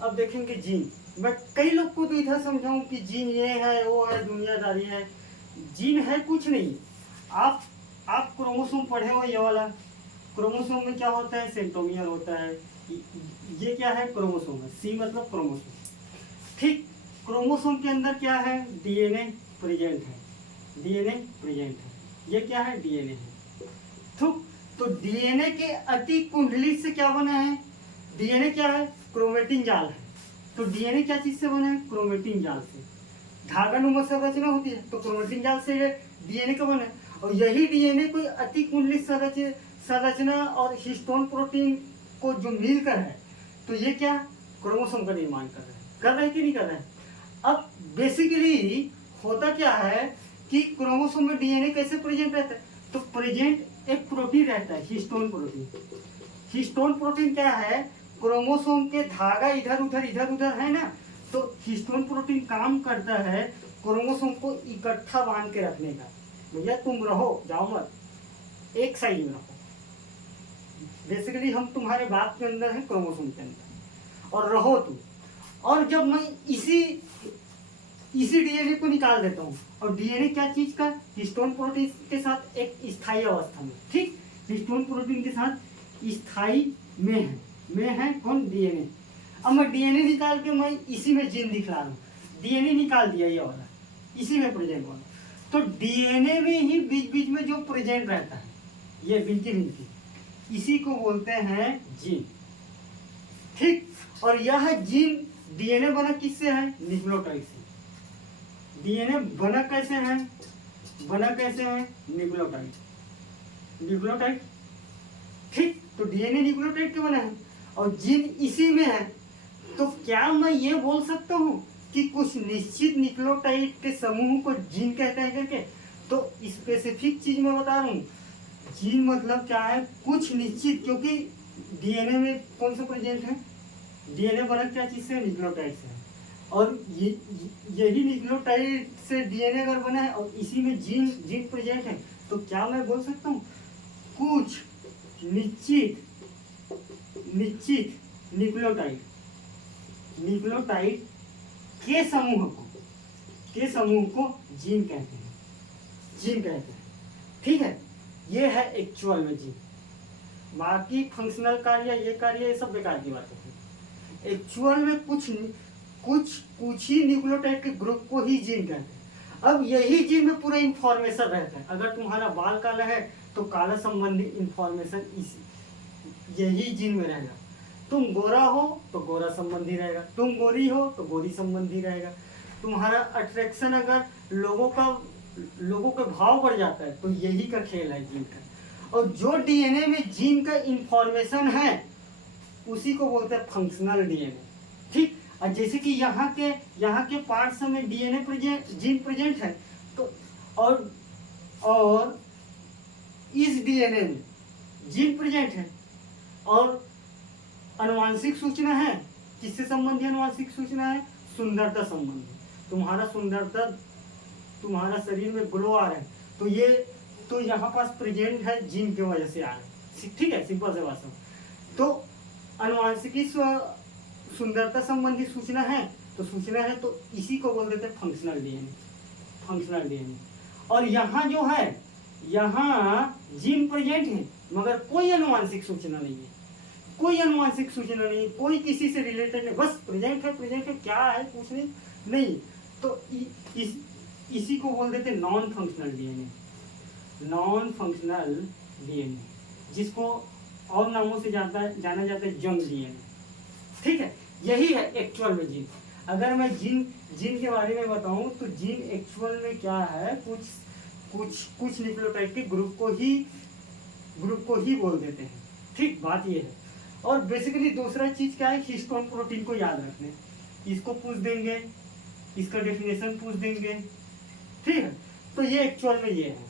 अब देखेंगे जीन। मैं कई लोग को तो इधर समझाऊं कि जीन ये है वो है दुनियादारी है। जीन है कुछ नहीं। आप क्रोमोसोम पढ़े हो, ये वाला क्रोमोसोम में क्या होता है, सेंट्रोमियर होता है। ये क्या है, क्रोमोसोम है। सी मतलब क्रोमोसोम। ठीक, क्रोमोसोम के अंदर क्या है, डीएनए प्रेजेंट है। डीएनए प्रेजेंट है, ये क्या है, डीएनए है। तो डीएनए के अति कुंडली से क्या बना है, डीएनए क्या है, क्रोमेटिन जाल है। तो डीएनए क्या चीज से बना है, क्रोमेटिन जाल से। धागा नुमा संरचना होती है तो क्रोमेटिन जाल से डीएनए का बना है। और यही डीएनए कोई अति कुंडली संरचना और हिस्टोन प्रोटीन को जो मिलकर है, तो ये क्या क्रोमोसोम का निर्माण कर रहा है कि नहीं कर रहा है। अब बेसिकली होता क्या है कि क्रोमोसोम में डीएनए कैसे प्रेजेंट रहता है, तो प्रेजेंट एक प्रोटीन रहता है, हिस्टोन प्रोटीन। हिस्टोन प्रोटीन क्या है, क्रोमोसोम के धागा इधर उधर है ना, तो हिस्टोन प्रोटीन काम करता है क्रोमोसोम को इकट्ठा बांध के रखने का। भैया तुम रहो, जाओ मत, एक साइड में रहो। बेसिकली हम तुम्हारे बाप के अंदर है, क्रोमोसोम के अंदर, और रहो तुम। और जब मैं इसी डीएनए को निकाल देता हूँ, और डीएनए क्या चीज का, हिस्टोन प्रोटीन के साथ एक स्थायी अवस्था में, ठीक, हिस्टोन प्रोटीन के साथ स्थायी में है कौन, डीएनए। अब मैं डीएनए निकाल के मैं इसी में जीन दिखला रहा हूँ, डीएनए निकाल दिया ये वाला, इसी में प्रेजेंट वाला। तो डीएनए में ही बीच बीच में जो प्रेजेंट रहता है, ये बिल्कुल इसी को बोलते हैं जीन। ठीक, और यह जीन डीएनए बना किससे है, न्यूक्लियोटाइड से। डीएनए बना कैसे है, न्यूक्लियोटाइड। ठीक, तो डीएनए न्यूक्लियोटाइड के बना है और जीन इसी में है। तो क्या मैं ये बोल सकता हूँ कि कुछ निश्चित न्यूक्लियोटाइड के समूह को जीन कहते हैं करके। तो स्पेसिफिक चीज मैं बता रहा हूँ, जीन मतलब क्या है, कुछ निश्चित, क्योंकि डीएनए में कौन सा प्रेजेंट है, डीएनए बना क्या चीज से, न्यूक्लियोटाइड से। और यही न्यूक्लियोटाइड से डीएनए अगर बना है और इसी में जीन प्रेजेंट है, तो क्या मैं बोल सकता हूँ कुछ निश्चित न्यूक्लियोटाइड के समूह को जीन कहते हैं। ठीक है, ये है एक्चुअल में जीन। बाकी फंक्शनल कार्य, ये सब बेकार की बात है। एक्चुअल में कुछ ही न्यूक्लियोटाइड के ग्रुप को ही जीन कहते हैं। अब यही जीन में पूरा इंफॉर्मेशन रहता है। अगर तुम्हारा बाल काला है तो काला संबंधी इंफॉर्मेशन यही जीन में रहेगा। तुम गोरा हो तो गोरा संबंधी रहेगा, तुम गोरी हो तो गोरी संबंधी रहेगा। तुम्हारा अट्रैक्शन अगर लोगों के भाव बढ़ जाता है तो यही का खेल है जीन का। और जो डीएनए में जीन का इंफॉर्मेशन है उसी को बोलते हैं फंक्शनल डीएनए। ठीक, और जैसे कि यहाँ के पार्ट्स में डीएनए जीन प्रेजेंट है, तो और इस डीएनए में जीन प्रेजेंट है और अनुवांशिक सूचना है। किससे संबंधी अनुवांशिक सूचना है, सुंदरता संबंधी। तुम्हारा शरीर में ग्लो आ रहा है तो ये तो यहाँ पास प्रेजेंट है जीन की वजह से आ रहा है। ठीक है, सिंपल से बात। तो अनुवांशिकी सुंदरता संबंधी सूचना है, तो इसी को बोल देते हैं फंक्शनल डीएनए। और यहाँ जो है, यहाँ जीन प्रेजेंट है मगर कोई अनुवांशिक सूचना नहीं है, कोई किसी से रिलेटेड नहीं, बस प्रेजेंट है, क्या है कुछ नहीं। तो इसी को बोल देते नॉन फंक्शनल डीएनए, जिसको और नामों से जाना जाता है जंग डीएनए। ठीक है, यही है एक्चुअल में जीन। अगर मैं जीन के बारे में बताऊं तो जीन एक्चुअल में क्या है, कुछ न्यूक्लियोटाइड के ग्रुप को ही बोल देते हैं। ठीक, बात ये है। और बेसिकली दूसरा चीज क्या है, हिस्टोन प्रोटीन को याद रखने, इसको पूछ देंगे, इसका डेफिनेशन पूछ देंगे। ठीक है, तो ये एक्चुअल में ये है।